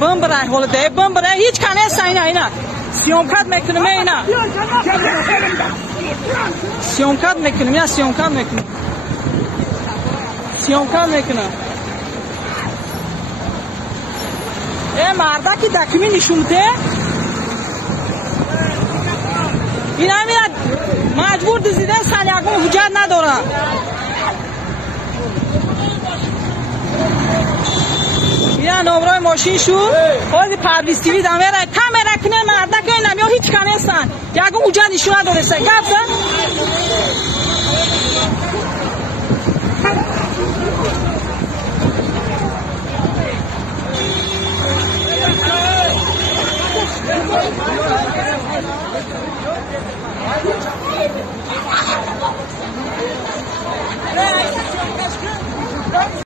بم برای هولده بم برای هیچ کنه ساینا اینا سیومکات میکنم اینا سیومکات میکنم یا سیومکات میکنم سیومکات میکنم مردا که دکمی نشونده این همین مجبور دزدیدن سالیاگون حجت نداره یا نمره ماشین شو خود پرویز تیوی دامه را کامرا کنه مردا که نمیو هیچ کنه سن یاگون حجت نشون نداره گفت